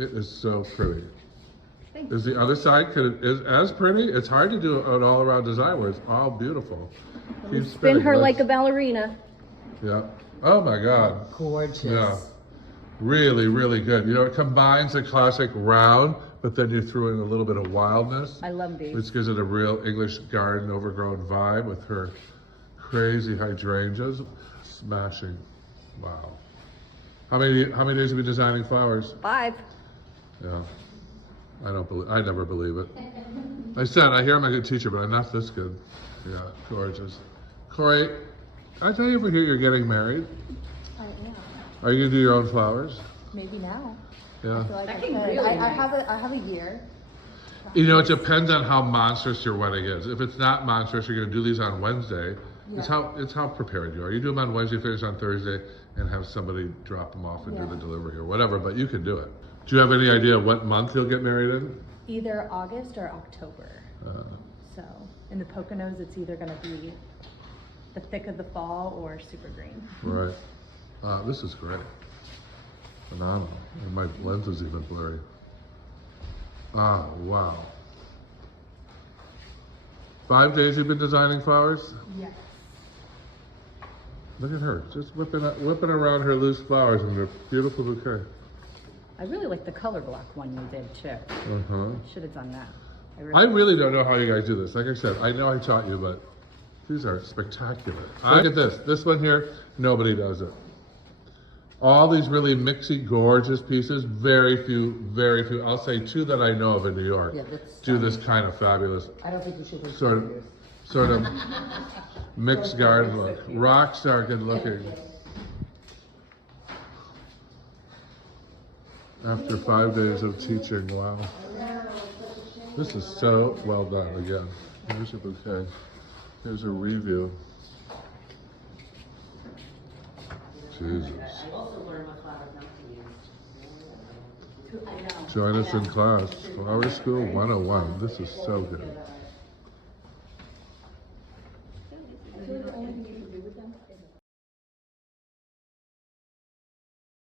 It is so pretty. Thank Is the other side is as pretty? It's hard to do an all-around design where it's all beautiful. Keep Spin spinning, her let's- like a ballerina. Yeah. Oh my God. Gorgeous. Yeah. Really, really good. You know, it combines the classic round, but then you threw in a little bit of wildness. I love these. Which gives it a real English garden overgrown vibe with her crazy hydrangeas. Smashing. Wow. How many days have you been designing flowers? 5. Yeah. I never believe it. I said, I hear I'm a good teacher, but I'm not this good. Yeah, gorgeous. Corey, did I ever hear you're getting married? I am. Are you gonna do your own flowers? Maybe now. Yeah. I feel like That I came could. really I nice. have a year. You know, it depends on how monstrous your wedding is. If it's not monstrous, you're gonna do these on Wednesday. It's how prepared you are. You do them on Wednesday, finish on Thursday, and have somebody drop them off and do the delivery or whatever, but you can do it. Do you have any idea what month you'll get married in? Either August or October. So in the Poconos, it's either going to be the thick of the fall or super green. Right. This is great. Phenomenal. And my lens is even blurry. Ah, wow. 5 days you've been designing flowers? Yes. Look at her, just whipping around her loose flowers in a beautiful bouquet. I really like the color block one you did too. Uh-huh. Should have done that. I really don't know how you guys do this. Like I said, I know I taught you, but these are spectacular. Look at this. This one here, nobody does it. All these really mixy, gorgeous pieces, very few, I'll say 2 that I know of in New York, Yeah, that's do this kind of fabulous, I don't think you should. sort of mixed garden look. Rock star good looking. After 5 days of teaching, wow. This is so well done again. Here's your bouquet. Here's a review. Jesus. Join us in class. Flower School 101. This is so good.